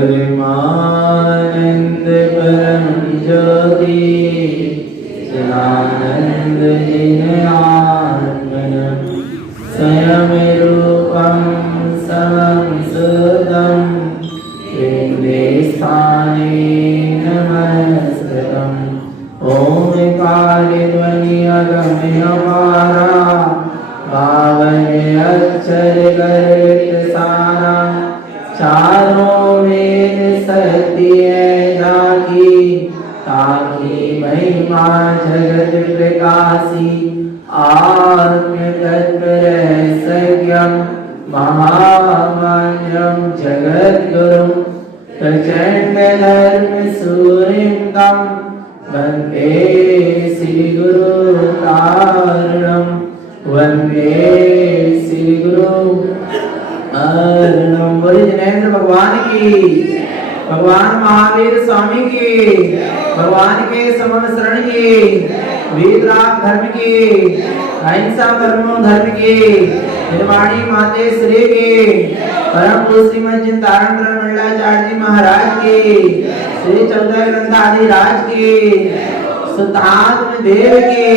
परमानंद परम ज्योति चिदानंद जिन आत्मनः स्वयं रूपं समं सुदं हृदये स्थाने नमस्कृतम् ओंकारे ध्वनि अगम्य अपारा पावने अक्षर गर्भित सारा चारों वेद सत्य जाकी ताकि महिमा जगत प्रकाशी आत्म तत्व रहस्यम महामान्यम जगत गुरु प्रचंड धर्म सूर्यं तम वंदे श्री गुरु तारणम वंदे श्री गुरु अरणम। बोले जिनेंद्र भगवान की, भगवान महावीर स्वामी की, भगवान के समन शरण की, वीतराग धर्म की, अहिंसा परमो धर्म की, निर्वाणी माते श्री की, परम पूज्य श्रीमद चिंतारण मंडलाचार्य जी महाराज की, श्री चौदह ग्रंथ आदि राज की, सुतात्म देव की,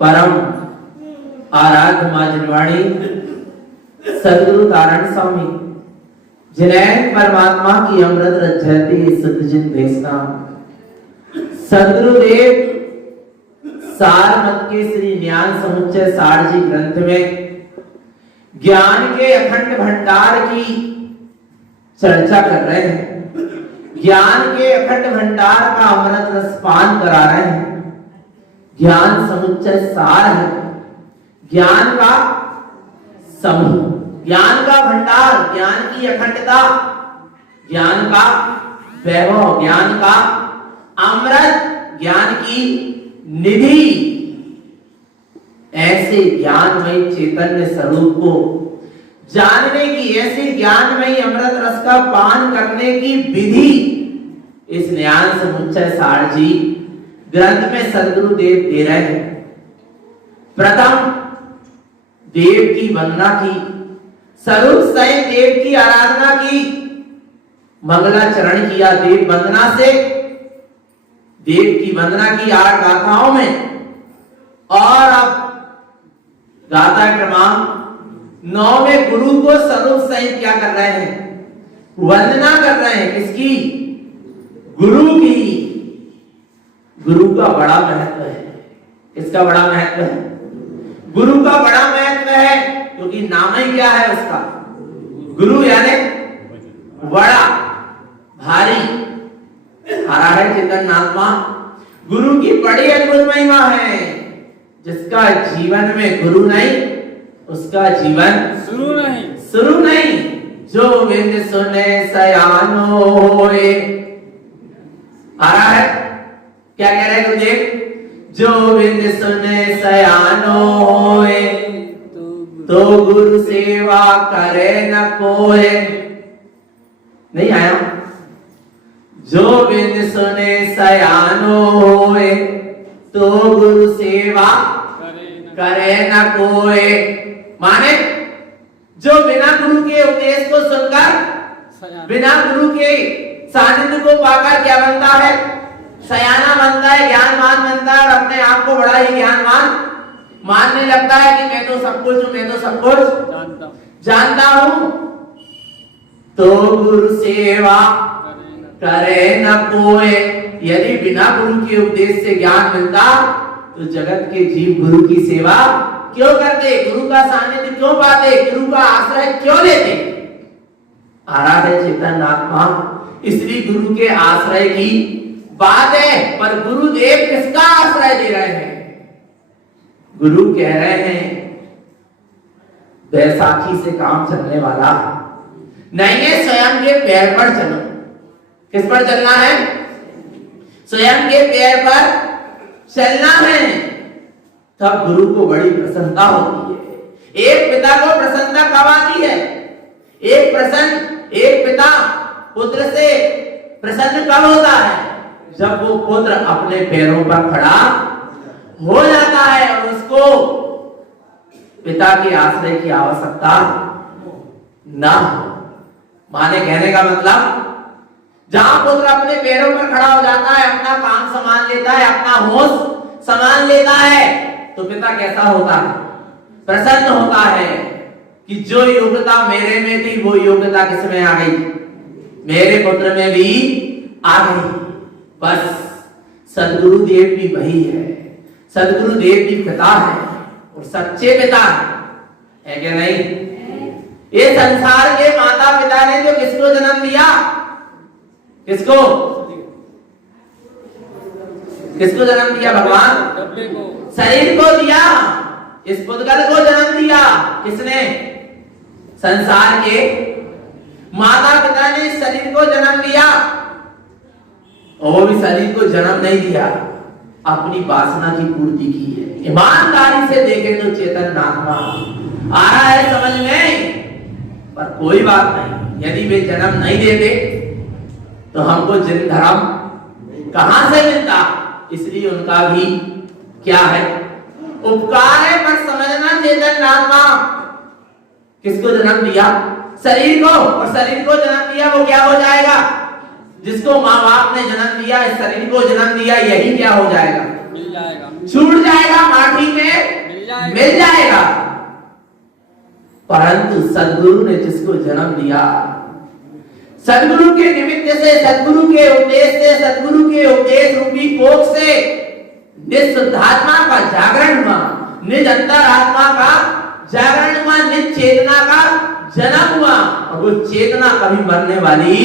परम आराध्य मां जिनवाणी सद्गुरु तारण स्वामी जिन्हें परमात्मा की अमृत रज्जती सतजिन देशना सद्गुरुदेव सार मत के श्री ज्ञान समुच्चय सार जी ग्रंथ में ज्ञान के अखंड भंडार की चर्चा कर रहे हैं। ज्ञान के अखंड भंडार का अमृत रसपान करा रहे हैं। ज्ञान समुच्चय सार है, ज्ञान का समूह, ज्ञान का भंडार, ज्ञान की अखंडता, ज्ञान का वैभव, ज्ञान का अमृत, ज्ञान की निधि। ऐसे ज्ञानमय चैतन्य स्वरूप को जानने की, ऐसे ज्ञानमय अमृत रस का पान करने की विधि इस ज्ञान समुच्चय सार जी ग्रंथ में सद्गुरु देव दे रहे हैं। प्रथम देव की वंदना की, स्वरूप सहित देव की आराधना की, मंगलाचरण किया देव वंदना से, देव की वंदना की 8 गाथाओं में। और अब गाथा क्रमांक 9 में गुरु को स्वरूप सहित क्या कर रहे हैं? वंदना कर रहे हैं। किसकी? गुरु की। गुरु का बड़ा महत्व है। किसका बड़ा महत्व है? गुरु का बड़ा महत्व है, क्योंकि नाम ही क्या है उसका? गुरु, यानी बड़ा, भारी, हरा है चेतन आत्मा। गुरु की बड़ी अद्भुत महिमा है। जिसका जीवन में गुरु नहीं, उसका जीवन शुरू नहीं। जो विद सुने सयानो होए, हरा है, क्या कह रहे हैं गुरुदेव? जो विद सुने सयानो होए, तो गुरु सेवा करे न कोई। नहीं आया? जो विद सुने सयानो होए, तो गुरु सेवा करे न कोई। माने जो बिना गुरु के उपदेश को सुनकर, बिना गुरु के सानिध्य को पाकर क्या बनता है? सयाना बनता है, ज्ञानवान बनता है, और अपने आप को बड़ा ही ज्ञानवान मानने लगता है कि मैं तो सब कुछ हूं, मैं तो सब कुछ जानता हूं। तो गुरु सेवा करे न कोई। यदि बिना गुरु के उपदेश से ज्ञान मिलता तो जगत के जीव गुरु की सेवा क्यों करते? गुरु का सानिध्य क्यों पाते? गुरु का आश्रय क्यों लेते? आराध्य चेतन आत्मा इसलिए गुरु के आश्रय की बात है। पर गुरुदेव किसका आश्रय दे रहे हैं? गुरु कह रहे हैं बैसाखी से काम चलने वाला नहीं है, स्वयं के पैर पर चलो। किस पर चलना है? स्वयं के पैर पर चलना है, तब गुरु को बड़ी प्रसन्नता होती है। एक पिता को प्रसन्नता कब आती है? एक पिता पुत्र से प्रसन्न कब होता है? जब वो पुत्र अपने पैरों पर खड़ा हो जाता है और उसको पिता के आश्रय की आवश्यकता ना हो। माने कहने का मतलब, जहां पुत्र अपने पैरों पर खड़ा हो जाता है, अपना काम संभाल लेता है, अपना होश संभाल लेता है, तो पिता कैसा होता है? प्रसन्न होता है कि जो योग्यता मेरे में थी वो योग्यता किसमें आ गई? मेरे पुत्र में भी आ गई। बस सदगुरुदेव भी वही है। सदगुरुदेव भी पिता है और सच्चे पिता है क्या नहीं? ये संसार के माता पिता ने जो किसको जन्म दिया? किसको किसको जन्म दिया? भगवान शरीर को दिया। इस पुद्गल को जन्म दिया किसने? संसार के माता पिता ने शरीर को जन्म दिया, और वो भी शरीर को जन्म नहीं दिया, अपनी वासना की पूर्ति की है। ईमानदारी से देखें तो चेतन आत्मा आ रहा है समझ में, पर कोई बात नहीं। यदि वे जन्म नहीं देते तो हमको जन्म धर्म कहां से मिलता? इसलिए उनका भी क्या है? उपकार है। पर समझना चेतन आत्मा किसको जन्म दिया? शरीर को। और शरीर को जन्म दिया वो क्या हो जाएगा? जिसको माँ बाप ने जन्म दिया, इस शरीर को जन्म दिया, यही क्या हो जाएगा? मिल जाएगा, छूट जाएगा, माटी में मिल जाएगा। परंतु सदगुरु ने जिसको जन्म दिया, सदगुरु के निमित्त से, सदगुरु के उपदेश से, सदगुरु के उपदेश रूपी कोख से निज शुद्धात्मा का जागरण हुआ, निज अंतरात्मा का जागरण हुआ, निज चेतना का जन्म हुआ। और वो चेतना कभी मरने वाली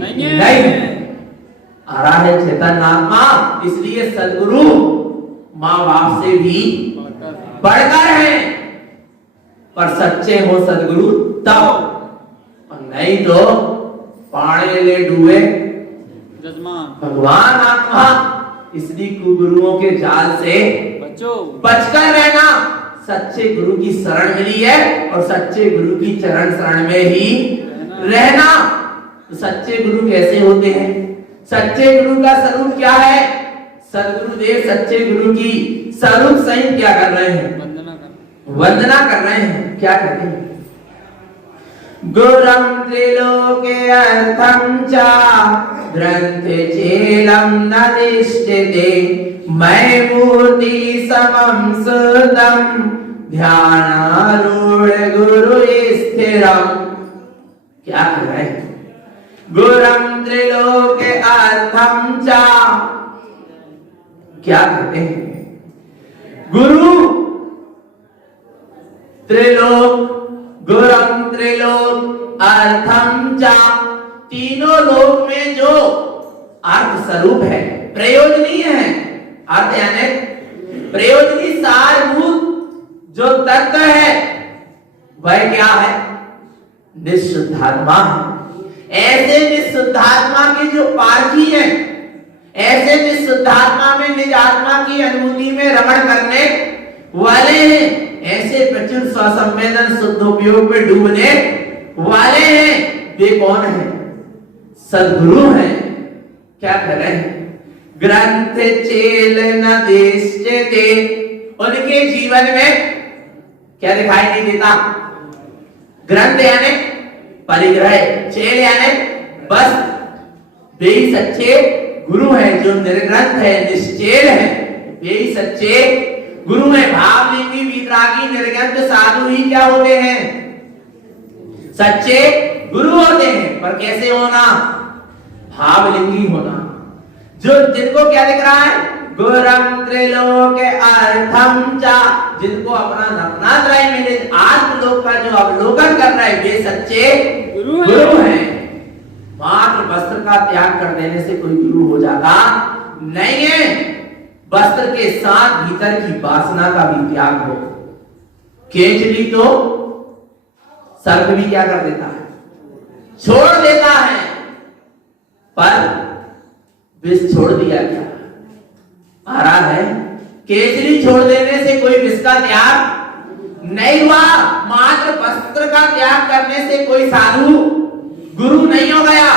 नहीं है। आ रहा है चेतन आत्मा। इसलिए सदगुरु माँ बाप से भी बढ़कर है। पर सच्चे हो सदगुरु तब, और नहीं तो पाने ले डूबे भगवान आत्मा। इसलिए कुगुरुओं के जाल से बचकर रहना। सच्चे गुरु की शरण मिली है और सच्चे गुरु की चरण शरण में ही रहना। तो सच्चे गुरु कैसे होते हैं? सच्चे गुरु का स्वरूप क्या है? सदगुरुदेव सच्चे गुरु की स्वरूप सहित क्या कर रहे हैं? वंदना कर रहे हैं। क्या करते हैं? गुरम त्रिलोके अर्थम च ग्रंथ चेलम न निश्चिते मय मूर्ति समम सुदम ध्यानारूढ़ गुरु स्थिरम। क्या कर रहे हैं? गुरम त्रिलोके अर्थम च, क्या कहते हैं? गुरु त्रिलोक, गुरम त्रिलोक अर्थम च, तीनों लोक में जो अर्थ स्वरूप है, प्रयोजनीय है। अर्थ यानी प्रयोजनीय सारभूत जो तत्व है वह क्या है? निशुद्धात्मा है। ऐसे निशुद्धात्मा की जो पारखी है, ऐसे निशुद्धात्मा में निज आत्मा की अनुभूति में रमण करने वाले हैं, ऐसे प्रचुर स्वसंवेदन शुद्ध उपयोग में डूबने वाले हैं। वे कौन है? सदगुरु हैं। क्या कर रहे हैं? ग्रंथ चेल न देश्यते, उनके जीवन में क्या दिखाई नहीं देता? ग्रंथ यानी परिग्रह, चेल यानी बस। वे ही सच्चे गुरु हैं जो निर्ग्रंथ है, निश्चेल है। वे ही सच्चे गुरु में। भावलिंगी, वितरागी, निर्ग्रंथ साधु ही क्या होते हैं? सच्चे गुरु होते हैं। पर कैसे होना? भावलिंगी होना। जो जिनको क्या दिख रहा है? गुरम त्रिलोके अर्थम च, जिनको अपना नग्नात्रय में आत्मलोक का जो अवलोकन कर रहे हैं, वे सच्चे गुरु हैं। मात्र वस्त्र का त्याग कर देने से कोई गुरु हो जाता नहीं है। वस्त्र के साथ भीतर की वासना का भी त्याग हो। केचली तो सर्प भी क्या कर देता है? छोड़ देता है। पर विष छोड़ दिया क्या? आ रहा है केचली छोड़ देने से कोई विष का त्याग नहीं हुआ। मात्र वस्त्र का त्याग करने से कोई साधु गुरु नहीं हो गया,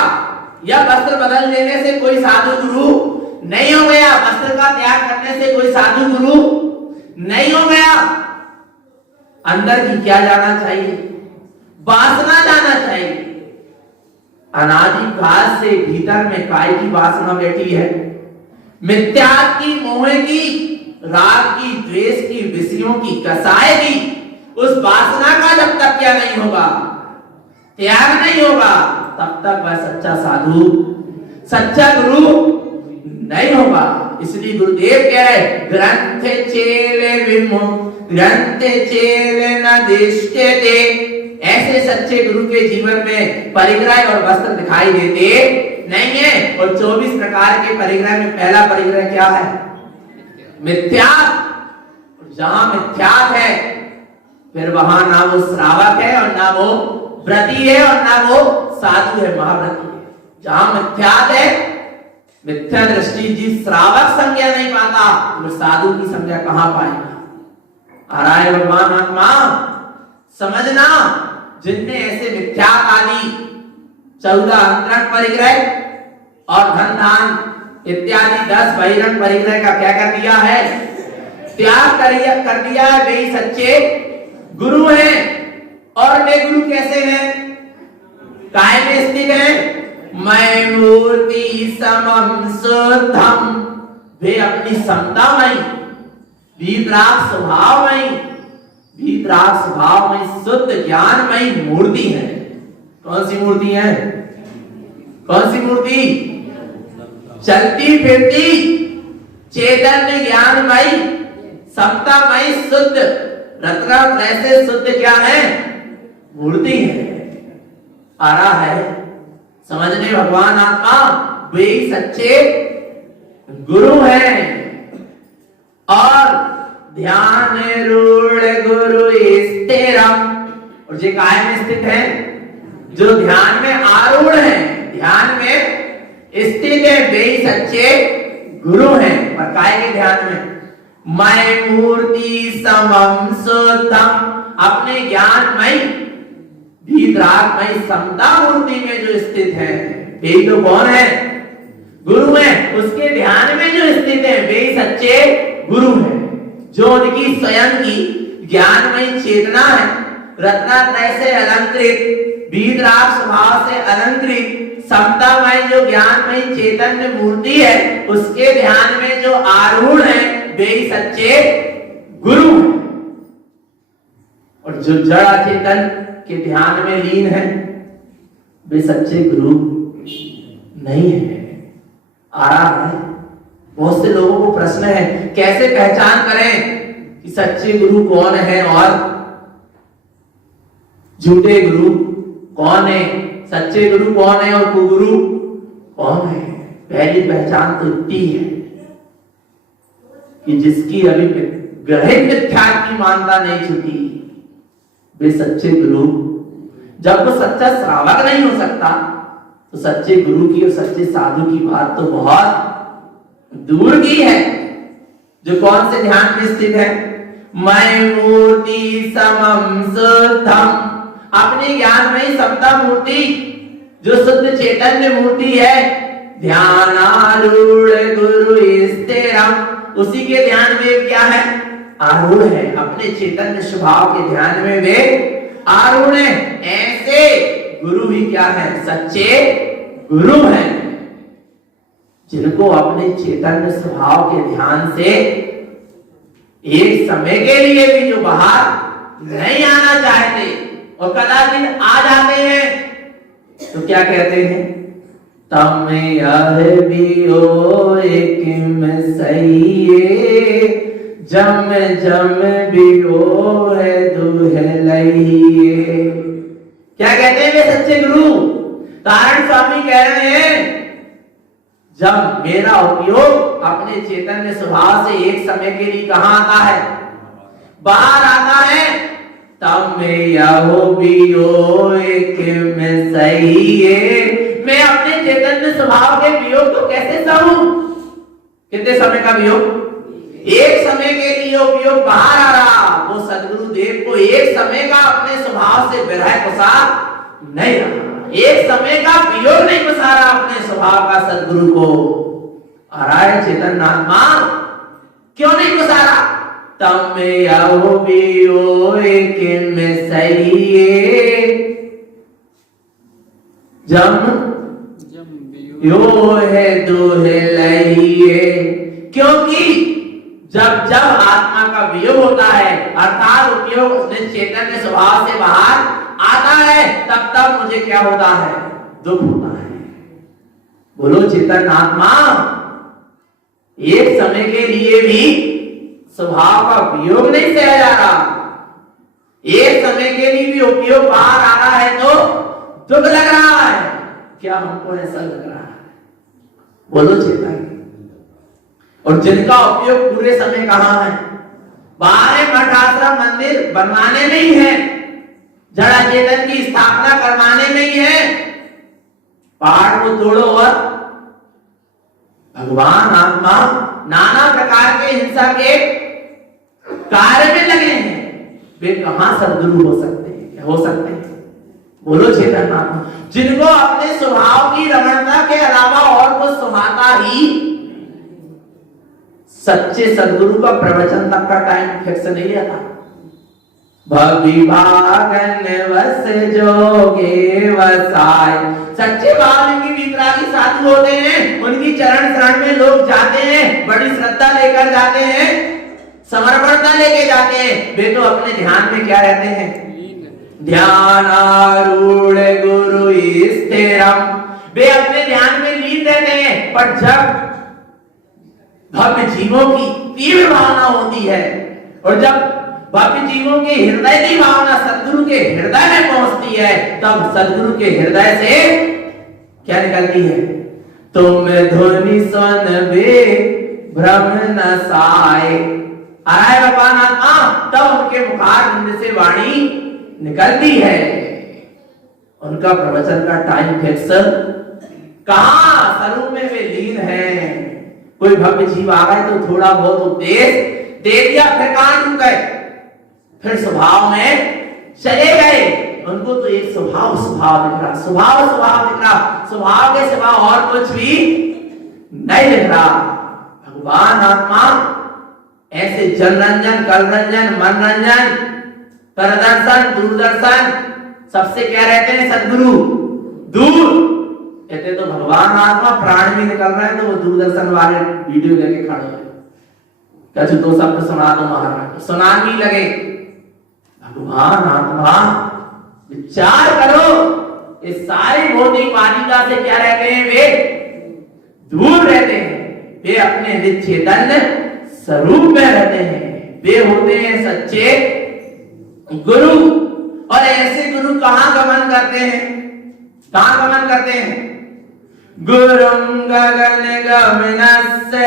या वस्त्र बदल देने से कोई साधु गुरु नहीं हो गया। वस्त्र का त्याग करने से कोई साधु गुरु नहीं हो गया, अंदर की क्या जाना चाहिए? वासना जाना चाहिए। अनादि काल से भीतर में काय की वासना बैठी है? मिथ्या की, मोह की, राग की, द्वेष की, विषयों की, कसाय की। उस वासना का जब तक क्या नहीं होगा, त्याग नहीं होगा, तब तक वह सच्चा साधु, सच्चा गुरु नहीं होगा। इसलिए गुरुदेव कह रहे ग्रंथ चेले विमुख ग्रंथ चेले न दिष्टे दे। ऐसे सच्चे गुरु के जीवन में परिग्रह और वस्त्र दिखाई देते नहीं है। और 24 प्रकार के परिग्रह में पहला परिग्रह क्या है? मिथ्या। जहां मिथ्या है फिर वहां ना वो श्रावक है और ना वो व्रती है और ना वो साधु है, महाव्रती है। जहां मिथ्या है, मिथ्या दृष्टि जिस श्रावक संज्ञा नहीं पाता, वो साधु की संज्ञा कहां पाएगा? आ रहा है भगवान आत्मा समझना। जिनने ऐसे मिथ्या आदि 14 अंतरंग परिग्रह और धन धान इत्यादि 10 बहिरंग परिग्रह का क्या कर दिया है? त्याग कर दिया है। वे सच्चे गुरु हैं। और वे गुरु कैसे हैं? काय में स्थित हैं? मैं मूर्ति समम शुद्धम। वे अपनी समतामय, वीतराग स्वभावमय, वीतराग स्वभावमय, शुद्ध ज्ञानमय मूर्ति है। कौन सी मूर्ति है? कौन सी मूर्ति? चलती फिरती चैतन्य ज्ञानमय, समतामय, शुद्ध रत्न ऐसे शुद्ध क्या है? मूर्ति है। आ रहा है समझने भगवान आत्मा। वे सच्चे गुरु हैं। और ध्यान रूढ़ गुरु स्थिरम। और जो काय में स्थित है? जो ध्यान में आरूढ़ है, ध्यान में स्थित है, वे सच्चे गुरु हैं। और काय के ध्यान में मैं मूर्ति समम शुद्धम, अपने ज्ञानमय वीतरागमय समता मूर्ति में जो स्थित है, वे तो कौन है? गुरु है। उसके ध्यान में जो स्थित है वे सच्चे गुरु हैं। जो उनकी स्वयं की ज्ञानमय चेतना है, रत्नात्रय से अलंकृत, वीतराग स्वभाव से अलंकृत, समतामय जो ज्ञानमय चैतन्य मूर्ति है, उसके ध्यान में जो आरूढ़ है वे सच्चे गुरु हैं। और जो जड़ चेतन के ध्यान में लीन है वे सच्चे गुरु नहीं है। आ रहा है। बहुत से लोगों को प्रश्न है कैसे पहचान करें कि सच्चे गुरु कौन है और झूठे गुरु कौन है, सच्चे गुरु कौन है और कुगुरु कौन है? पहली पहचान तो इतनी है कि जिसकी अभी ग्रहित मिथ्या की मानता नहीं छूटी, वे सच्चे गुरु। जब वो सच्चा श्रावक नहीं हो सकता तो सच्चे गुरु की और सच्चे साधु की बात तो बहुत दूर की है। जो कौन से ध्यान में स्थित है? मैं मूर्ति समम शुद्धम, अपने ज्ञान में समता मूर्ति, जो शुद्ध चैतन्य मूर्ति है, ध्यानारूढ़ गुरु स्थिरम, उसी के ध्यान में क्या है? आरूढ़ है। अपने चैतन्य स्वभाव के ध्यान में वे आरूढ़ है। ऐसे गुरु भी क्या है? सच्चे गुरु हैं। जिनको अपने चैतन्य स्वभाव के ध्यान से एक समय के लिए भी जो बाहर नहीं आना चाहते और कदाचित आ जाते हैं तो क्या कहते हैं? तम यह भी ओ एक में सही, जम जम भी ओ है दुहलइए। क्या कहते हैं वे सच्चे गुरु? तारण स्वामी कह रहे हैं जब मेरा उपयोग अपने चैतन्य स्वभाव से एक समय के लिए कहां आता है? बाहर आता है। तब मैं यहो भी ओ एक में सही है। मैं अपने चैतन्य स्वभाव के वियोग को कैसे सहूं? कितने समय का वियोग? एक समय के लिए उपयोग बाहर आ रहा। वो सदगुरु देव को एक समय का अपने स्वभाव से विरह कुसा नहीं रहा, एक समय का वियोग नहीं बसा रहा अपने स्वभाव का सदगुरु को। आ रहा है चेतन आत्मा क्यों नहीं बसा रहा? तम यहो बियोए किम सहिए जम यो है दोहे लइए। क्योंकि जब जब आत्मा का वियोग होता है अर्थात उपयोग चैतन्य स्वभाव से बाहर आता है तब तब मुझे क्या होता है, दुख होता है। बोलो चेतन आत्मा एक समय के लिए भी स्वभाव का वियोग नहीं सहा जा रहा, एक समय के लिए भी उपयोग बाहर आ रहा है तो दुख लग रहा है। क्या हमको ऐसा लग रहा है? बोलो चेतन। और जिनका उपयोग पूरे समय कहां है, बाहर मठ आश्रम मंदिर बनवाने में ही है, जड़ा चेतन की स्थापना करवाने में ही है। पहाड़ को तोड़ो और भगवान आत्मा नाना प्रकार के हिंसा के कार्य में लगे हैं, वे कहां सद्गुरु हो सकते हैं, हो सकते हैं? बोलो चेतन आत्मा। जिनको अपने स्वभाव की रमणता के अलावा और कुछ सुहाता ही, सच्चे सद्गुरु का प्रवचन तक का टाइम फिक्स नहीं रहता। भविभागन वस जोगे वसाय, सच्चे भाव की वितरागी साधु होते हैं, उनकी चरण शरण में लोग जाते हैं, बड़ी श्रद्धा लेकर जाते हैं, समर्पणता लेके जाते हैं। वे तो अपने ध्यान में क्या रहते हैं, ध्यानारूढ़ गुरु स्थिरम, वे अपने ध्यान में लीन रहते हैं। पर जब भव्य जीवों की तीव्र भावना होती है और जब भव्य जीवों के हृदय की भावना सद्गुरु के हृदय में पहुंचती है, तब सद्गुरु के हृदय से क्या निकलती है, तुम ध्वनि सुन वे भ्रम न साए। आ रहा है भगवान आत्मा, तब उनके मुखारविंद से वाणी निकलती है। उनका प्रवचन का टाइम फिक्स कहां, स्वरूप में वे लीन है। कोई भव्य जीव आ गए तो थोड़ा बहुत उपदेश दे दिया, फिर कहां रुक गए, फिर स्वभाव में चले गए। उनको तो एक स्वभाव दिख रहा, स्वभाव दिख रहा, स्वभाव के सिवा और कुछ भी नहीं दिख रहा। भगवान आत्मा ऐसे जनरंजन, कलरंजन, मनरंजन, परदर्शन, दूरदर्शन सबसे क्या रहते हैं सद्गुरु दूर। कहते तो भगवान आत्मा प्राण भी निकल रहे हैं तो वो दूरदर्शन वाले वीडियो लेके खड़े हैं, कहते तो शब्द सुना दो महाराज, सुना भी लगे। भगवान आत्मा विचार करो, इस सारी भौतिक मालिका से क्या रहते हैं, वे दूर रहते हैं, वे अपने निज चैतन्य स्वरूप में रहते हैं। वे होते हैं सच्चे गुरु। और ऐसे गुरु कहां गमन करते हैं, कहां गमन करते हैं, गुरुं गगन गमनस्य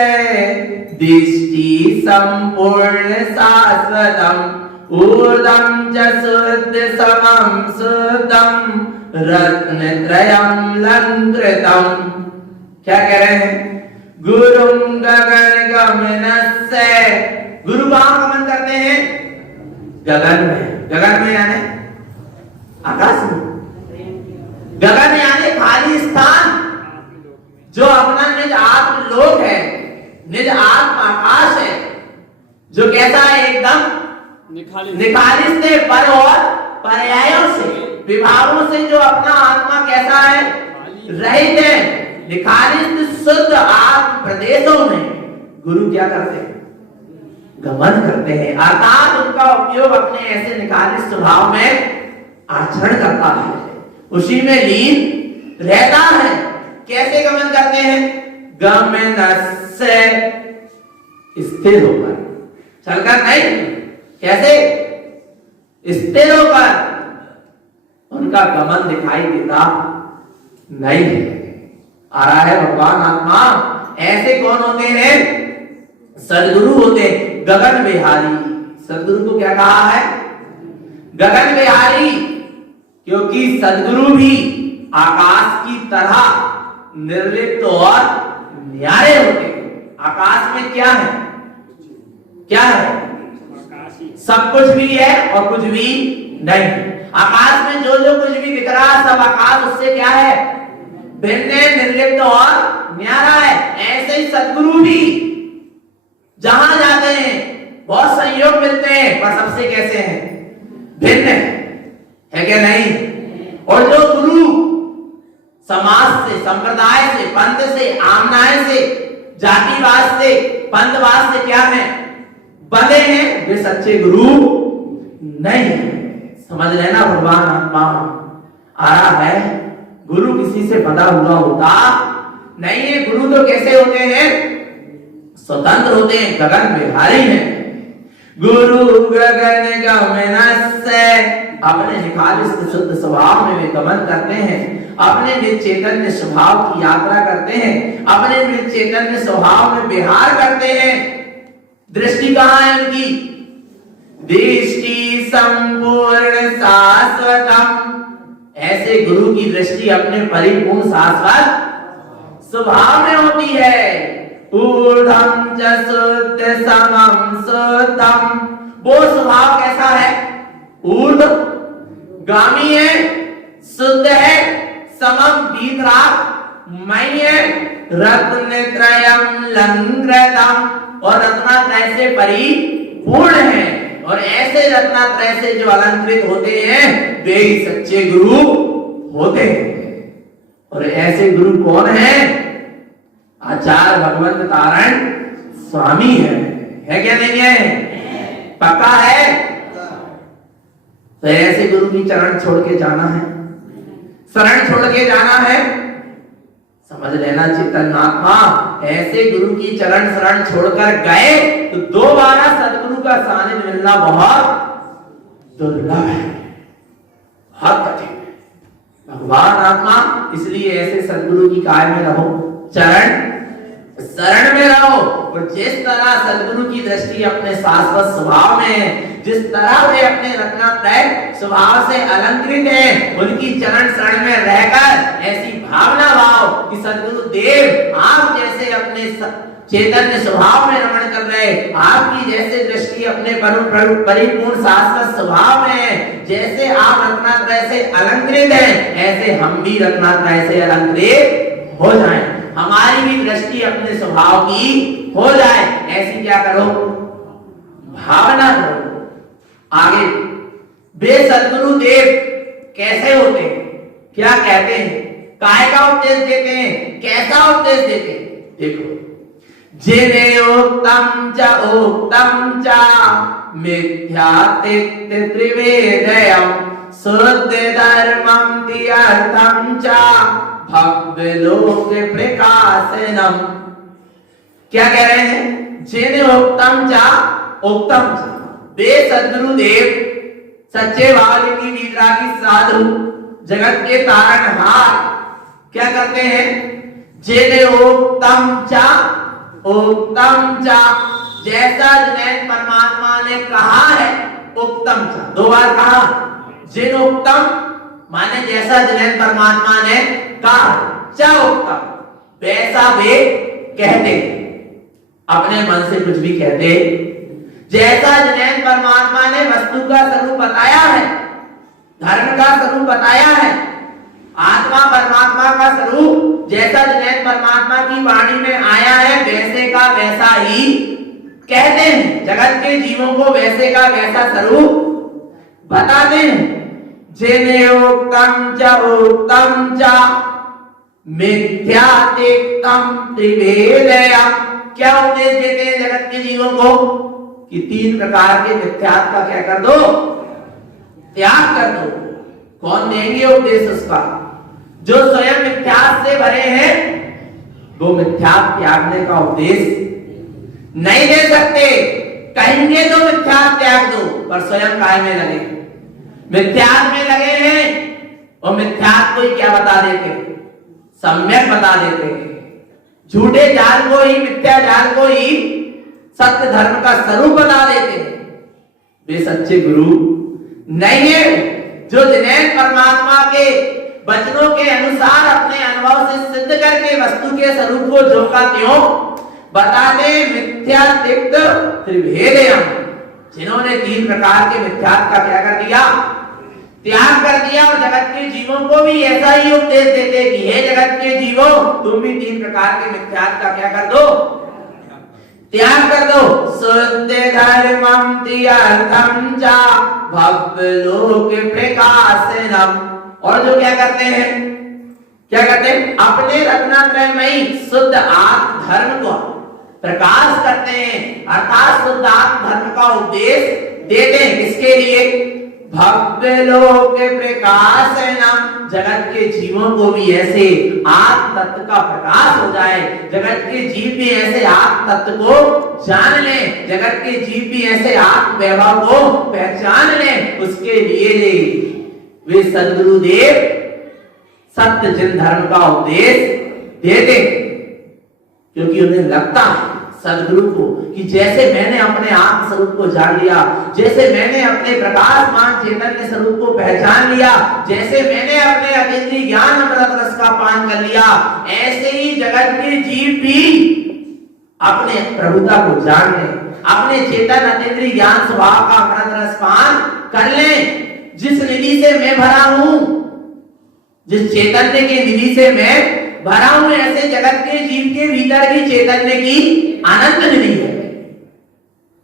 दिष्टि संपूर्ण शाश्वतम ऊर्ध्वं च शुद्ध समं शुद्धं रत्नत्रयं लंकृतम्। क्या कह रहे हैं, गुरुं गगन गमनस्य, गुरु कहां गमन करते हैं, गगन में। गगन में यानी आकाश में, गगन यानी खाली स्थान, जो अपना निज आत्म लोक है, निज आत्म आकाश है, जो कैसा है, एकदम निखालिस से, पर और पर्यायों से, विभागों से जो अपना आत्मा कैसा है, रहित है, निखालिस शुद्ध आत्म प्रदेशों में गुरु क्या करते हैं, गमन करते हैं। अर्थात उनका उपयोग अपने ऐसे निखालिस स्वभाव में आचरण करता है, उसी में लीन रहता है। कैसे गमन करते हैं, गमनस्य, स्थिर होकर, चलकर नहीं, कैसे, स्थिर होकर। उनका गमन दिखाई देता नहीं है। आ रहा है भगवान आत्मा, ऐसे कौन होते हैं, सद्गुरु होते हैं, गगन विहारी। सद्गुरु को क्या कहा है, गगन विहारी, क्योंकि सद्गुरु भी आकाश की तरह निर्लिप्त और न्यारे होते हैं। आकाश में क्या है, क्या है, सब कुछ भी है और कुछ भी नहीं। आकाश में जो जो कुछ भी दिख रहा है सब आकाश उससे क्या है, भिन्न, निर्लिप्त और न्यारा है। ऐसे ही सद्गुरु भी जहां जाते हैं बहुत संयोग मिलते हैं, पर सबसे कैसे हैं? भिन्न है क्या नहीं? और जो गुरु समाज से, संप्रदाय से, पंथ से, आमनाय से, जातिवाद से, पंथवाद से क्या है? बंधे हैं, वे सच्चे गुरु नहीं है। समझ लेना, भगवान आत्मा आ रहा है। गुरु किसी से बंधा हुआ होता नहीं है। गुरु तो कैसे होते हैं? स्वतंत्र होते हैं, गगन विहारी हैं। गुरु गगन गमनस्य, अपने निखालिस शुद्ध स्वभाव में वे गमन करते हैं, अपने निचेतन्य स्वभाव की यात्रा करते हैं, अपने निचेतन्य स्वभाव में विहार करते हैं। दृष्टि कहां है उनकी? दृष्टि संपूर्ण शाश्वतम। ऐसे गुरु की दृष्टि अपने परिपूर्ण शाश्वत स्वभाव में होती है। ऊर्ध्वं च शुद्ध समं शुद्धम, वो स्वभाव कैसा है? ऊर्ध्व गामी है, शुद्ध है, समम बीतराग है, रत्नत्रयम् लंघ्रतम्, और रत्नात्रय से परिपूर्ण है। और ऐसे रत्नात्रय से जो अलंकृत होते हैं वे ही सच्चे गुरु होते हैं। और ऐसे गुरु कौन है? आचार्य भगवंत तारण स्वामी है क्या नहीं है? पक्का है? तो ऐसे गुरु की चरण छोड़ के जाना है, शरण छोड़ के जाना है। समझ लेना चेतन आत्मा, ऐसे गुरु की चरण शरण छोड़कर गए तो दोबारा सदगुरु का सानिध्य मिलना बहुत दुर्लभ है, बहुत कठिन है। भगवान आत्मा, इसलिए ऐसे सदगुरु की काय में रहो, चरण शरण में रहो। और जिस तरह सदगुरु की दृष्टि अपने शाश्वत स्वभाव में है, जिस तरह वे अपने रत्नात्रय स्वभाव से अलंकृत हैं, उनकी चरण शरण में रहकर ऐसी भावना भाव कि सदगुरु देव आप जैसे अपने चैतन्य स्वभाव में रमण कर रहे, आपकी जैसे दृष्टि अपने परिपूर्ण शाश्वत स्वभाव में है, जैसे आप रत्नात्रय से अलंकृत हैं, ऐसे हम भी रत्नात्रय से अलंकृत हो जाएं, हमारी भी दृष्टि अपने स्वभाव की हो जाए। ऐसी क्या करो? भावना करो। आगे वे सद्गुरु देव कैसे होते हैं? क्या कहते हैं? काय का उपदेश देते हैं? कैसा उपदेश देते हैं? देखो, जिने उक्तम च मिथ्या तिक्त त्रिवेदयम् शुद्ध धर्मं तीर्थं च भव्य लोक प्रकाशनम। क्या कह रहे हैं? जिने उक्तम च वे सद्गुरु देव सच्चे वाल्मीकि वीतरागी साधु जगत के तारणहार क्या करते हैं? जिने उक्तम च जैसा जिन्हें परमात्मा ने कहा है, उक्तम च दो बार कहा। जिन उक्तम माने जैसा जिन्हें परमात्मा ने कहा, च उक्तम वैसा वे कहते, अपने मन से कुछ भी कहते। जैसा जिन्हें परमात्मा ने वस्तु का स्वरूप बताया है, धर्म का स्वरूप बताया है, आत्मा परमात्मा का स्वरूप जैसा जिन्हें परमात्मा की वाणी में आया है, वैसे का वैसा ही कहते हैं। जगत के जीवों को वैसे का वैसा स्वरूप बताते हैं। जिने उक्तम च मिथ्या तिक्तम त्रिवेदयम्, क्या उपदेश देते हैं जगत के जीवों को? कि तीन प्रकार के मिथ्यात्व का क्या कर दो? त्याग कर दो। कौन देंगे उपदेश उसका? जो स्वयं मिथ्यात्व से भरे हैं वो मिथ्यात्व त्यागने का उपदेश नहीं दे सकते। कहेंगे तो मिथ्यात्व त्याग दो, पर स्वयं काय में लगे? मिथ्यात्व में लगे हैं। और मिथ्यात्व को क्या बता देते? सम्यक बता देते हैं। झूठे जाल को ही, मिथ्या जाल को ही सत्य धर्म का स्वरूप बता देते हैं। वे सच्चे गुरु नहीं है, जो जिन्हें परमात्मा के वचनों के अनुसार अपने अनुभव से सिद्ध करके वस्तु के स्वरूप को जो का त्यों बताते। मिथ्या तिक्त त्रिभेदयम्, जिन्होंने तीन प्रकार के मिथ्यात्व का क्या कर दिया? त्याग कर दिया। और जगत के जीवों को भी ऐसा ही उपदेश देते कि हे जगत के जीवों, तुम भी तीन प्रकार के मिथ्यात्व का क्या कर दो? त्याग कर दो। शुद्ध धर्मम त्यर्थम च भव्य लोक प्रकाशनम। और जो क्या करते हैं, क्या करते हैं, अपने रत्नात्रयमयी शुद्ध आत्म धर्म को प्रकाश करते हैं, अर्थात शुद्ध आत्म धर्म का उपदेश देते हैं। किसके लिए? भव्य लोक प्रकाशनम, जगत के जीवों को भी ऐसे आत्म तत्व का प्रकाश हो जाए, जगत के जीव भी ऐसे आत्म तत्व को जान ले, जगत के जीव भी ऐसे आत्म वैभव को पहचान ले। उसके लिए वे सद्गुरुदेव सत्य जिन धर्म का उपदेश देते, क्योंकि उन्हें लगता है सद्गुरु को कि जैसे मैंने अपने आत्म स्वरूप को जान लिया, जैसे मैंने अपने प्रकाशमान चैतन्य स्वरूप को पहचान लिया, जैसे मैंने अपने अतीन्द्रिय ज्ञान अमृत रस का पान कर लिया, ऐसे ही जगत के जीव भी अपने प्रभुता को जान ले, अपने चेतन अतीन्द्रिय ज्ञान स्वभाव का अमृत रस पान कर ले। जिस निधि से मैं भरा हूं, जिस चैतन्य की निधि से मैं भरा हूं, ऐसे जगत के जीव के भीतर भी चैतन्य की अनंत निधि है।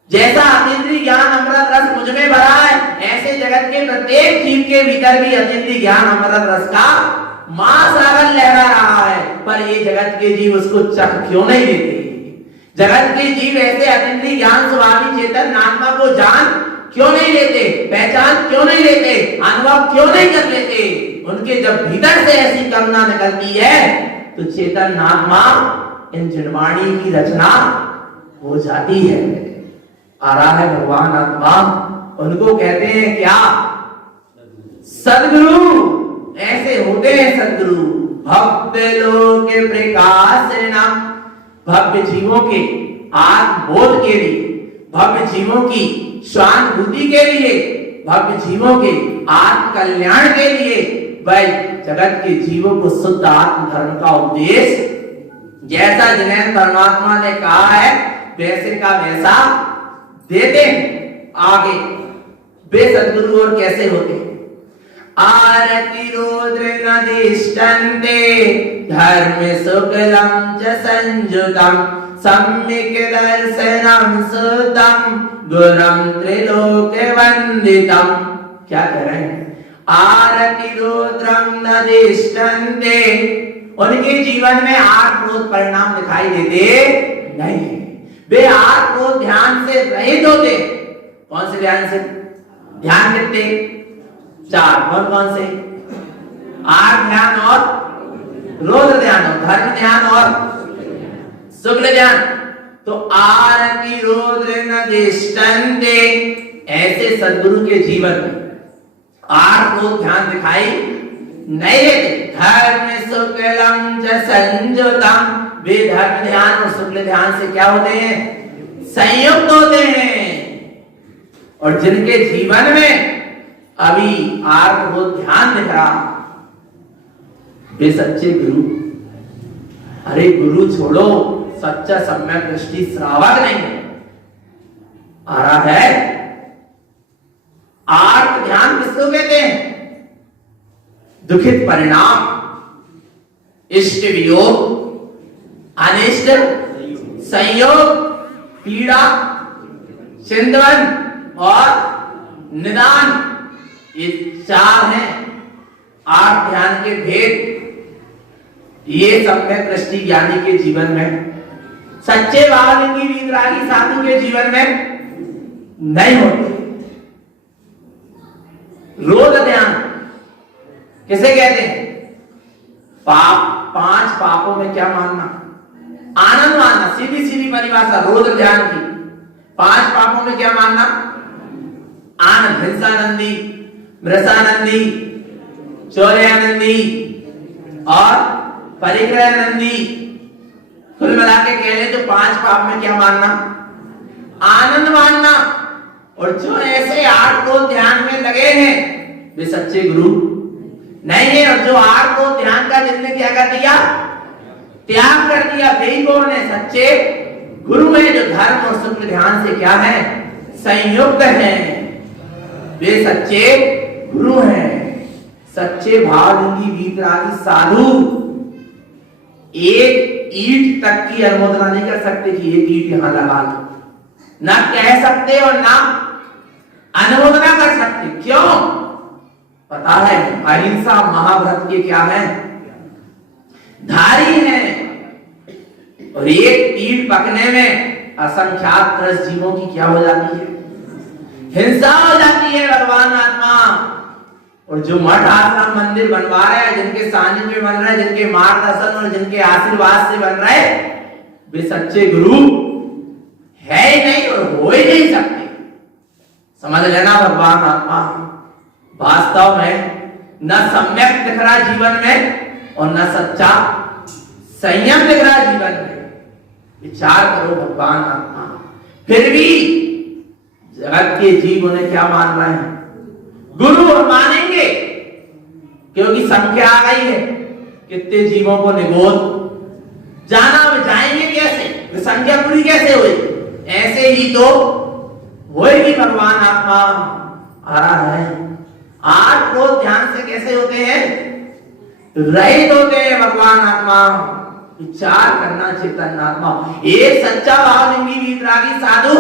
जैसा अतीन्द्रिय ज्ञान अमृत रस मुझ में भरा है, ऐसे जगत के प्रत्येक जीव के भीतर भी अतीन्द्रिय ज्ञान अमृत रस का महासागर लहरा रहा है। पर ये जगत के जीव उसको चख क्यों नहीं देते? जगत के जीव ऐसे अतीन्द्रिय ज्ञान स्वभावी चेतन आत्मा को जान क्यों नहीं लेते, पहचान क्यों नहीं लेते, अनुभव क्यों नहीं कर लेते? उनके जब भीतर से ऐसी करुणा निकलती है तो चेतन आत्मा इन जिनवाणी की रचना हो जाती है। आ रहा है भगवान आत्मा, उनको कहते हैं क्या? सद्गुरु। ऐसे होते हैं सद्गुरु। भव्य लोक प्रकाशनम, भव्य जीवों के आत्मबोध के लिए, भव्य जीवों की स्वानुभूति के लिए, भव्य जीवों के आत्म कल्याण के लिए वह जगत के जीवों को शुद्ध आत्म धर्म का उपदेश, जैसा जिन्हें परमात्मा ने कहा है वैसे का वैसा देते हैं। आगे वे सद्गुरु और कैसे होते हैं? आरति रुद्र नदिष्टन्ते धर्म शुक्लम च संयुतम सम्यक दर्शनम सुतम गुरम त्रिलोक वंदितम। क्या कह रहे हैं? आरति रुद्रम नदिष्टन्ते, उनके जीवन में आठ क्रोध परिणाम दिखाई देते नहीं, वे आठ क्रोध ध्यान से रहित होते। कौन से ध्यान से? ध्यान कितने? चार। कौन कौन से? आठ ध्यान और रुद्र ध्यान और धर्म ध्यान और शुक्ल ध्यान। तो आरति रुद्र नदिष्टन्ते, ऐसे सद्गुरु के जीवन में आठ क्रोध ध्यान दिखाई नहीं देते। धर्म शुक्लम च संयुतम, वे धर्म ध्यान और शुक्ल ध्यान से क्या होते हैं? संयुक्त होते हैं। और जिनके जीवन में अभी आठ क्रोध ध्यान दिख रहा, वे सच्चे गुरु। अरे गुरु छोड़ो, सच्चा सम्यक दृष्टि श्रावक नहीं है। आ रहा है आर्त ध्यान किसको कहते हैं? दुखित परिणाम, इष्ट वियोग, अनिष्ट संयोग, पीड़ा, चिंतन और निदान, ये चार हैं आर्त ध्यान के भेद। ये सम्यक दृष्टि ज्ञानी के जीवन में, सच्चे भावलिंगी वीतरागी साधु के जीवन में नहीं होते। रोध ध्यान किसे कहते हैं? पाप, पांच पापों में क्या मानना? आनंद मानना। सीधी सीधी परिभाषा रोध ध्यान की। पांच पापों में क्या मानना? आनंद, हिंसानंदी, मृषानंदी, चौर्यानंदी और परिग्रहनंदी। कुल मिला के कह ले तो पांच पाप में क्या मानना? आनंद मानना। और जो ऐसे आठ क्रोध ध्यान में लगे हैं वे सच्चे गुरु नहीं है। और जो आठ क्रोध ध्यान का जिसने क्या कर दिया? त्याग कर दिया, वे कौन है? सच्चे गुरु है, जो धर्म और शुक्ल ध्यान से क्या है? संयुक्त है। वे सच्चे गुरु हैं, सच्चे भावलिंगी वीतरागी साधु। एक ईंट तक की अनुमोदना नहीं कर सकते कि एक ईंट यहां लगा लो, ना कह सकते और ना अनुमोदना कर सकते। क्यों? पता है अहिंसा महाव्रत के क्या है, धारी है, और एक ईंट पकने में असंख्यात 10 जीवों की क्या हो जाती है, हिंसा हो जाती है। भगवान आत्मा और जो मठ आश्रम मंदिर बनवा रहे हैं, जिनके सानिध्य में बन रहे हैं, जिनके मार्गदर्शन और जिनके आशीर्वाद से बन रहे, वे सच्चे गुरु है ही नहीं और हो ही नहीं सकते। समझ लेना भगवान आत्मा वास्तव में न सम्यक दिख रहा जीवन में और न सच्चा संयम दिख रहा जीवन में। विचार करो भगवान आत्मा, फिर भी जगत के जीव उन्हें क्या मान रहे हैं, गुरु और मानेंगे, क्योंकि संख्या आ गई है। कितने जीवों को निगोद जाना, वे जाएंगे कैसे, वे संख्या पूरी कैसे हुई? ऐसे ही तो होएगी। भगवान आत्मा आ रहा है। 8 रोज ध्यान से कैसे होते हैं, रहित होते हैं भगवान आत्मा। विचार करना चेतन आत्मा। एक सच्चा भावलिंगी वीतरागी साधु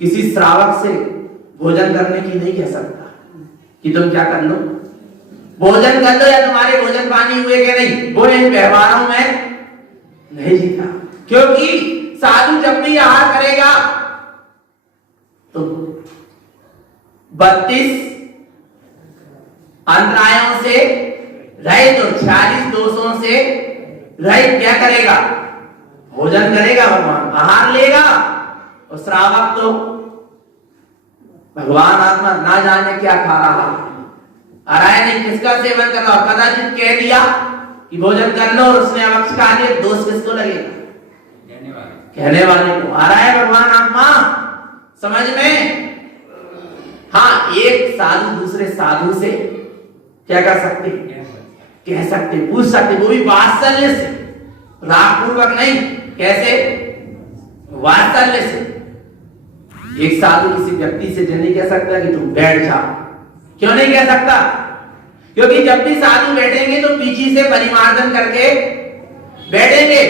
किसी श्रावक से भोजन करने की नहीं कह सकता कि तुम क्या कर लो, भोजन कर लो, या तुम्हारे भोजन पानी हुए कि नहीं, वो इन व्यवहारों में नहीं जीता। क्योंकि साधु जब भी आहार करेगा तो 32 अंतरायों से रहित और 46 दोषों से रहित क्या करेगा, भोजन करेगा भगवान, आहार लेगा। और श्रावक तो भगवान आत्मा ना जाने क्या खा रहा है नहीं, किसका सेवन कर रहा, कदाचित कह दिया कि भोजन कर लो और उसने अवक्ष खा लिया, दोष किसको लगेगा, कहने वाले को। आ रहा है भगवान आत्मा समझ में। हाँ, एक साधु दूसरे साधु से क्या कर सकते, कह सकते, पूछ सकते, वो भी वात्सल्य से, रागपूर्वक नहीं। कैसे? वात्सल्य से। एक साधु किसी व्यक्ति से नहीं कह सकता कि तुम बैठ जा। क्यों नहीं कह सकता? क्योंकि जब भी साधु बैठेंगे तो पीछे से परिमार्जन करके बैठेंगे,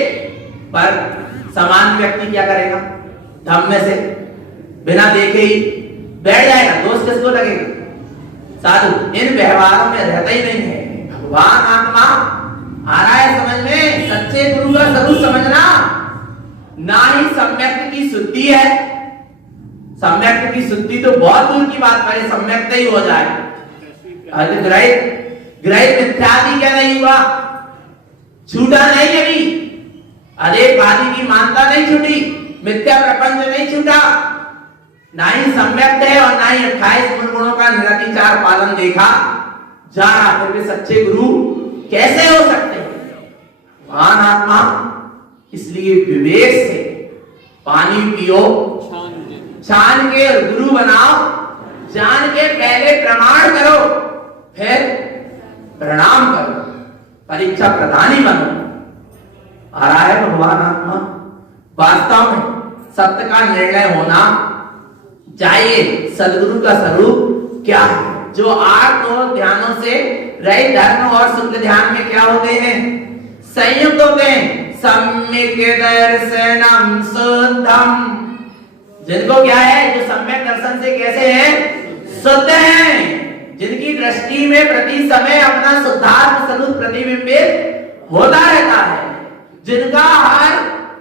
पर समान व्यक्ति क्या करेगा, धम्म से बिना देखे ही बैठ जाएगा, दोष किसको लगेगा, साधु। इन व्यवहारों में रहता ही नहीं है। भगवान आत्मा आ रहा है समझ में। सच्चे गुरु का स्वरूप समझना, ना ही सम्यक की शुद्धि है, सम्यक की शुद्धि तो बहुत दूर की बात, पहले सम्यक ही हो जाए। ग्रहित मिथ्यादि क्या नहीं हुआ, छूटा नहीं, अभी अनेक आदि की मानता नहीं छूटी, मिथ्या प्रपंच नहीं छूटा, ना ही सम्यक है और ना ही 28 गुणों का निरतिचार पालन देखा जा रहा। फिर भी सच्चे गुरु कैसे हो सकते हैं? महान आत्मा इसलिए विवेक से पानी पियो, छान के गुरु बनाओ, जान के पहले प्रमाण करो, फिर प्रणाम करो, परीक्षा प्रधानी बनो। आ रहा है भगवान आत्मा। वास्तव में सत्य का निर्णय होना चाहिए। सदगुरु का स्वरूप क्या है? जो 8 ध्यानों से रहित धर्म और शुद्ध ध्यान में क्या होते हैं, संयुक्त होते हैं। सम्यक दर्शनम शुद्धम, जिनको क्या है, जो सम्यक दर्शन से कैसे हैं, शुद्ध हैं, जिनकी दृष्टि में प्रति समय अपना शुद्धात्म स्वरूप प्रतिबिंबित होता रहता है, जिनका हर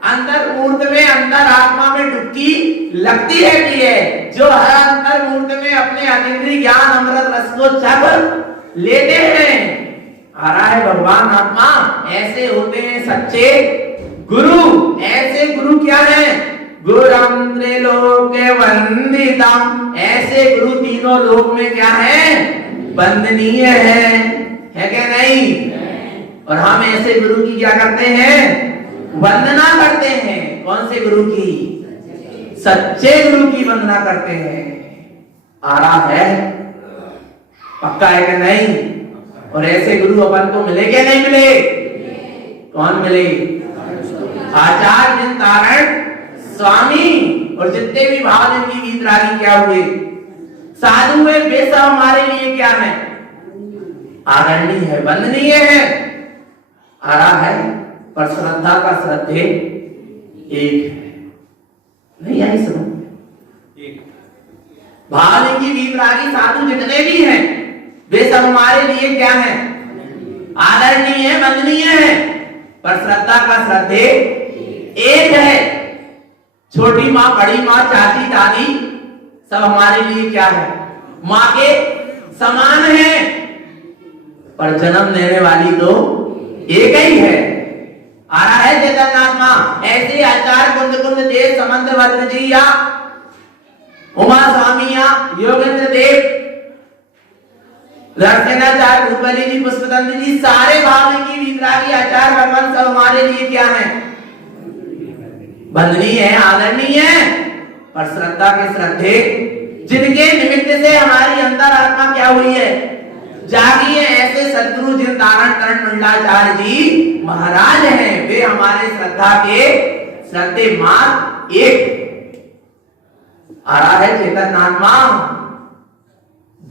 अंतर मूर्त में, अंतर आत्मा में डुबकी लगती रहती है, जो हर अंतर मूर्त में अपने अतीन्द्रिय ज्ञान अमृत रस को चख लेते हैं। आ रहा है भगवान आत्मा। ऐसे होते हैं सच्चे गुरु। ऐसे गुरु क्या है? गुरुम त्रिलोक्य वंदितम। ऐसे गुरु तीनों लोक में क्या है? वंदनीय है क्या नहीं? और हम ऐसे गुरु की क्या करते हैं? वंदना करते हैं। कौन से गुरु की? सच्चे गुरु की वंदना करते हैं। आ रहा है, पक्का है कि नहीं? और ऐसे गुरु अपन को मिले क्या नहीं मिले? कौन मिले? आचार्य चिंतारण स्वामी। और जितने भी भाव की वीतरागी क्या हुए, साधु में वे सब हमारे लिए क्या है? आदरणीय है, वंदनीय है। आ रहा है, पर श्रद्धा का श्रद्धे एक है। नहीं आई समझ में? भाव की वीतरागी साधु जितने भी हैं वे सब हमारे लिए क्या है? आदरणीय है, वंदनीय है, पर श्रद्धा का श्रद्धे एक है। छोटी माँ, बड़ी माँ, चाची, दादी सब हमारे लिए क्या है? माँ के समान है, पर जन्म देने वाली तो एक ही है। आ रहा है चैतन्य आत्मा। ऐसे आचार्य कुंद कुंद देव समंत भद्र जी या उमा स्वामी या योगेंद्र देव, दर्शनाचार्य भूपली जी, पुष्पतंत्र जी, सारे भाव की वीतरागी आचार्य भगवान सब हमारे लिए क्या है? वंदनीय है, आदरणीय है, पर श्रद्धा के श्रद्धे जिनके निमित्त से हमारी अंतरात्मा क्या हुई है? जागी है। ऐसे सद्गुरु जिन तारण तरण मंडलाचार्य जी महाराज हैं, वे हमारे श्रद्धा के श्रद्धे मात्र एक। आ रहा है चेतन आत्मा।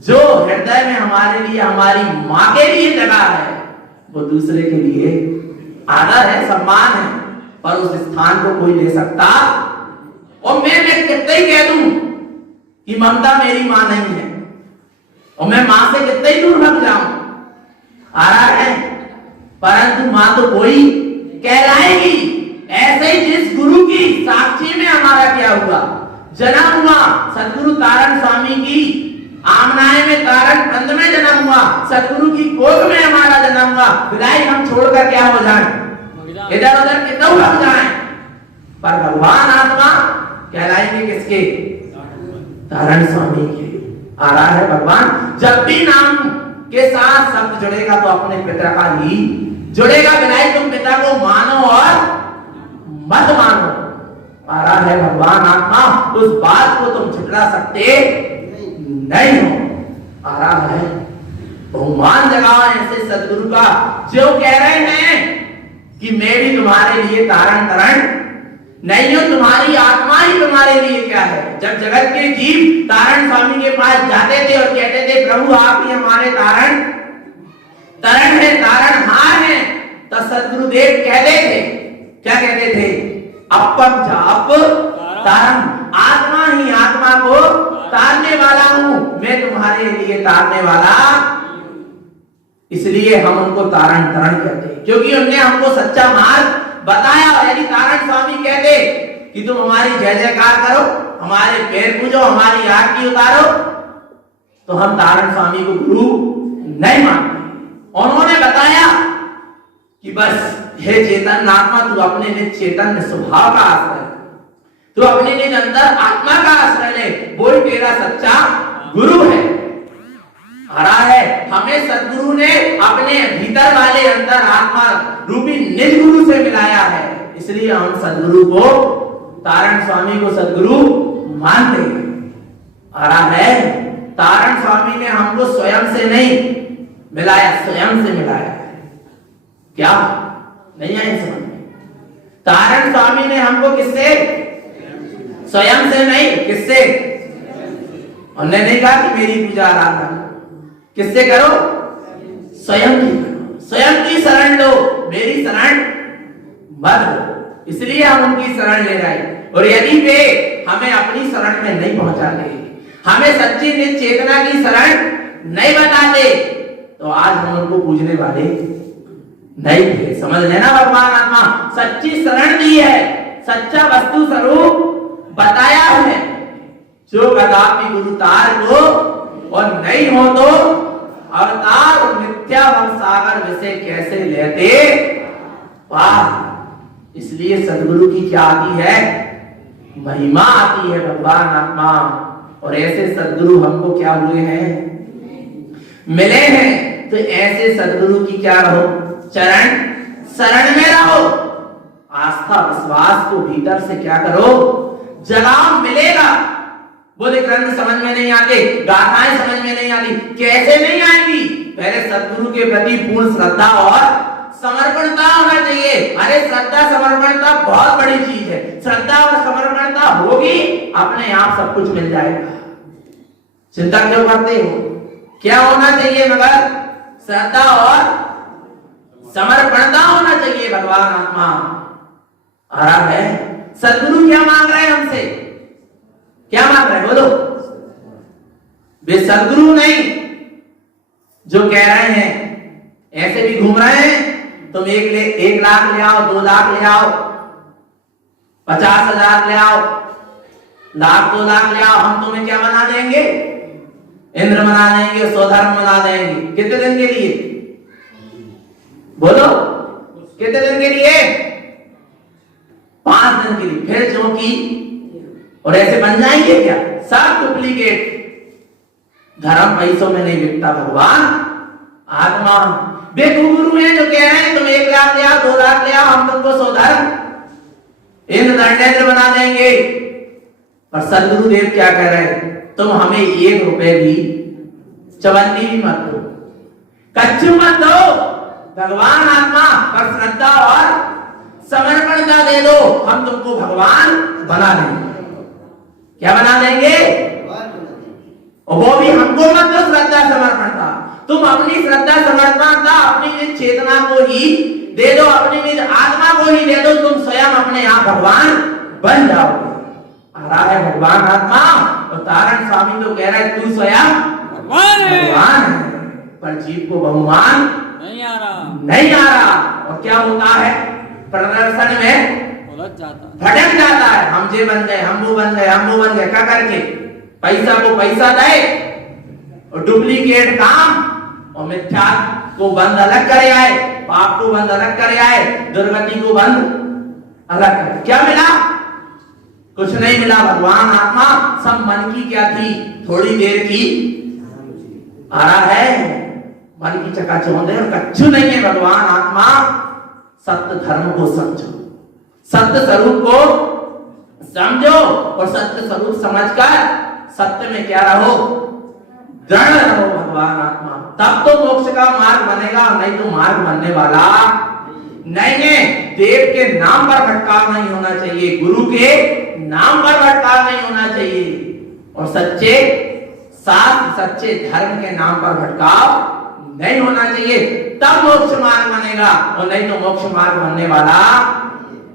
जो हृदय में हमारे लिए, हमारी माँ के लिए जगह है, वो दूसरे के लिए आदर है, सम्मान है, पर उस स्थान को कोई ले सकता। और मैं कितना ही कह दूं कि ममता मेरी मां नहीं है, और मैं मां से कितना ही दूर भाग जाऊं, आ रहा है, परंतु मां तो कोई कहलाएगी। ऐसे ही जिस गुरु की साक्षी में हमारा क्या हुआ? जन्म हुआ। सदगुरु तारण स्वामी की आमनाए में, तारण पंथ में जन्म हुआ। सदगुरु की कोख में हमारा जन्म हुआ। विदाई हम छोड़कर क्या हो जाए? इधर उधर कितना भाग जाए, पर भगवान आत्मा कहलाएंगे किसके? तारण स्वामी के। आ रहा है भगवान। जब भी नाम के साथ शब्द जुड़ेगा तो अपने पिता का ही जुड़ेगा। विदाई तुम पिता को मानो और मत मानो। आ रहा है भगवान आत्मा। उस बात को तुम झुठला सकते नहीं हो। आ रहा है बहुमान जगह ऐसे सदगुरु का जो कह रहे हैं कि मैं भी तुम्हारे लिए तारण तरण नहीं हूं, तुम्हारी आत्मा ही तुम्हारे लिए क्या है। जब जगत के जीव तारण स्वामी के पास जाते थे और कहते थे प्रभु आप ही हमारे तारण तरण है, तारणहार है, तो सदगुरुदेव कहते थे, क्या कहते थे? अपम जाप तारण। आत्मा ही आत्मा को तारने वाला हूं, मैं तुम्हारे लिए तारने वाला। इसलिए हम उनको तारण तरण कहते हैं, क्योंकि उन्होंने हमको सच्चा मार्ग बताया। यदि तारण स्वामी कहते कि तुम हमारी जय जयकार करो, हमारे पैर पूजो, हमारी आरती उतारो, तो हम तारण स्वामी को गुरु नहीं मानते। उन्होंने बताया कि बस हे चेतन आत्मा, तू अपने निज चैतन्य स्वभाव का आश्रय, तू अपने निज अंतर आत्मा का आश्रय ले, वो ही तेरा सच्चा गुरु है। हरा है हमें सदगुरु ने अपने भीतर वाले अंतर आत्मा रूपी निज गुरु से मिलाया है। इसलिए हम सदगुरु को, तारण स्वामी को सदगुरु मानते हैं। हरा है तारण स्वामी ने हमको स्वयं से नहीं मिलाया, स्वयं से मिलाया है। क्या नहीं आए समझ में? तारण स्वामी ने हमको किससे? स्वयं से नहीं, किससे? उन्होंने नहीं कहा कि मेरी पूजा आराधना किससे करो? स्वयं की करो, स्वयं की शरण लो, मेरी शरण मत लो। इसलिए हम उनकी शरण ले रहे हैं। और यदि वे हमें अपनी शरण में नहीं पहुंचाते, हमें सच्ची निज चेतना की शरण नहीं बताते, तो आज हम उनको पूजने वाले नहीं थे। समझ लेना, भगवान आत्मा सच्ची शरण दी है, सच्चा वस्तु स्वरूप बताया है। जो कदापि गुरु तार को और नहीं हो तो अवतार मिथ्या सागर विषय कैसे लेते वाह। इसलिए सदगुरु की क्या आती है? महिमा आती है भगवान आत्मा। और ऐसे सदगुरु हमको क्या हुए हैं? मिले हैं। तो ऐसे सदगुरु की क्या रहो? चरण शरण में रहो। आस्था विश्वास को भीतर से क्या करो? जगाओ। मिलेगा। बुद्ध ग्रंथ समझ में नहीं आते, गाथाएं समझ में नहीं आती, कैसे नहीं आएंगी? पहले सदगुरु के प्रति पूर्ण श्रद्धा और समर्पणता होना चाहिए। अरे श्रद्धा समर्पणता बहुत बड़ी चीज है। श्रद्धा और समर्पणता होगी, अपने आप सब कुछ मिल जाएगा। चिंता क्यों करते हो? क्या होना चाहिए? मगर श्रद्धा और समर्पणता होना भगवान आत्मा आ रहा है। सदगुरु क्या मांग रहे हैं हमसे? क्या मांग रहे हैं बोलो? वे सदगुरु नहीं जो कह रहे हैं, ऐसे भी घूम रहे हैं, तुम 1 लाख ले आओ, 2 लाख ले आओ, 50,000 ले आओ, 1,00,000 2 लाख ले आओ, हम तुम्हें क्या बना देंगे? इंद्र बना देंगे, स्वधर्म बना देंगे। कितने दिन के लिए बोलो? कितने दिन के लिए? 5 दिन के लिए। फिर जो की और ऐसे बन जाएंगे क्या? सब डुप्लीकेट। धर्म पैसों में नहीं बिकता, भगवान आत्मा। बेगुरु है जो कह रहे हैं तुम 1 लाख ले आओ, 2 लाख ले आओ, हम तुमको स्वधर्म इंद्र दंडेंद्र बना देंगे। पर सदगुरुदेव क्या कह रहे हैं? तुम हमें 1 रुपए भी, चवन्नी भी मत दो, कच्चू मत दो, भगवान आत्मा पर श्रद्धा और समर्पण का दे दो, हम तुमको भगवान बना देंगे। क्या बना देंगे? और वो भी हमको मत दो श्रद्धा समर्पण का, तुम अपनी श्रद्धा समर्पण का अपनी निज चेतना को ही दे दो, अपनी निज आत्मा को ही दे दो, तुम स्वयं अपने आप भगवान बन जाओगे। आ रहा है भगवान आत्मा। और तारण स्वामी तो कह रहा है तू स्वयं भगवान है, पर जीव को बहुमान नहीं आ रहा। और क्या होता है? प्रदर्शन में उलझ जाता, भटक जाता है। हम ये बन गए, हम वो बन गए, हम वो बन गए, क्या करके? पैसा को पैसा दे और डुप्लीकेट काम और मिथ्या को बंद अलग करे आए, पाप को बंद अलग करे आए, दुर्गति को बंद अलग करे। क्या मिला? कुछ नहीं मिला। भगवान आत्मा सब मन की क्या थी? थोड़ी देर की आ रहा है मन की चकाचौंध है, कच्चू नहीं है। भगवान आत्मा सत्य धर्म को समझो, सत्य स्वरूप को समझो और सत्य स्वरूप समझकर सत्य में क्या रहो? दृढ़ रहो भगवान आत्मा। तब तो मोक्ष का मार्ग बनेगा, नहीं तो मार्ग बनने वाला नहीं है। देव के नाम पर भटकाव नहीं होना चाहिए, गुरु के नाम पर भटकाव नहीं होना चाहिए, और सच्चे शास्त्र सच्चे धर्म के नाम पर भटकाव नहीं होना चाहिए। तब मोक्ष मार्ग बनेगा, और नहीं तो मोक्ष मार्ग बनने वाला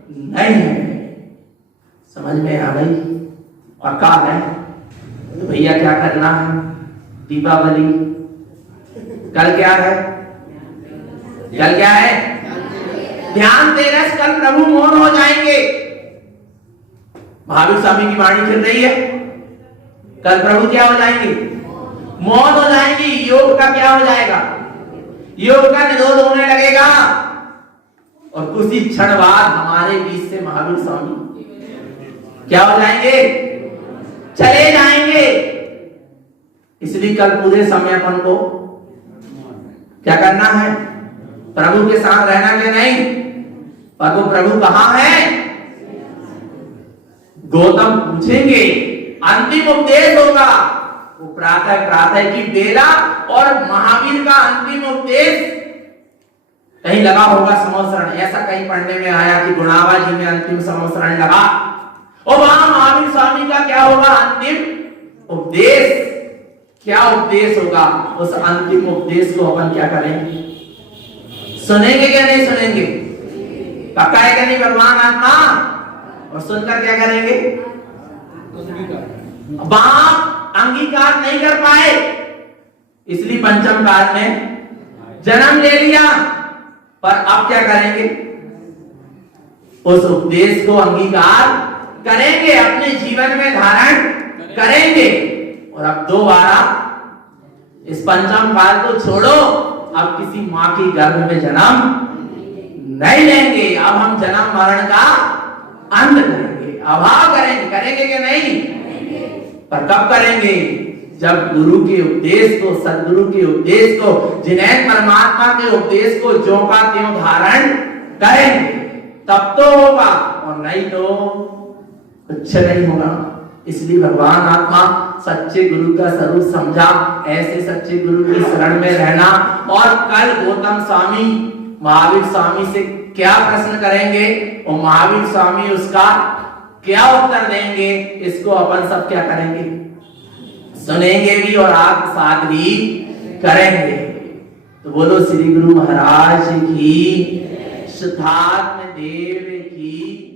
नहीं है। समझ में आ गई? और कहा है तो भैया क्या करना है? दीपावली कल क्या है? कल क्या है? ध्यान तेरस। कल प्रभु मौन हो जाएंगे। महावीर स्वामी की वाणी चल रही है, कल प्रभु क्या हो जाएंगे? मौन हो जाएंगे। योग का क्या हो जाएगा? योग का निरोध होने लगेगा, और कुछ ही क्षण बाद हमारे बीच से महावीर स्वामी क्या हो जाएंगे? चले जाएंगे। इसलिए कल पूरे समय अपन को क्या करना है? प्रभु के साथ रहना के नहीं। पर वो प्रभु कहां है? गौतम पूछेंगे, अंतिम उपदेश होगा वो प्रातः की बेला, और महावीर का अंतिम उपदेश कहीं लगा होगा समोसरण। ऐसा कहीं पढ़ने में आया कि गुणावा जी में अंतिम समोसरण लगा, और वहां महावीर स्वामी का क्या होगा? अंतिम उपदेश। क्या उपदेश होगा? उस अंतिम उपदेश को अपन क्या करेंगे? सुनेंगे क्या नहीं सुनेंगे? पक्का है क्या नहीं भगवान आत्मा? और सुनकर क्या करेंगे? बाप अंगीकार नहीं कर पाए, इसलिए पंचम काल में जन्म ले लिया। पर अब क्या करेंगे? उस उपदेश को अंगीकार करेंगे, अपने जीवन में धारण करेंगे। और अब दोबारा इस पंचम काल को छोड़ो, अब किसी मां की गर्भ में जन्म नहीं लेंगे। अब हम जन्म मरण का अंत करेंगे, अभाव करेंगे कि नहीं? पर कब करेंगे? जब गुरु के उपदेश को, सदगुरु के उपदेश को, जिन्हें परमात्मा के उपदेश को ज्यों का त्यों धारण करेंगे, तब तो होगा, और नहीं तो कुछ नहीं होगा। इसलिए भगवान आत्मा सच्चे गुरु का स्वरूप समझा, ऐसे सच्चे गुरु की शरण में रहना। और कल गौतम स्वामी महावीर स्वामी से क्या प्रश्न करेंगे और महावीर स्वामी उसका क्या उत्तर देंगे, इसको अपन सब क्या करेंगे? सुनेंगे भी और आत्मसात भी करेंगे। तो बोलो श्री गुरु महाराज की शुद्धात्म देव की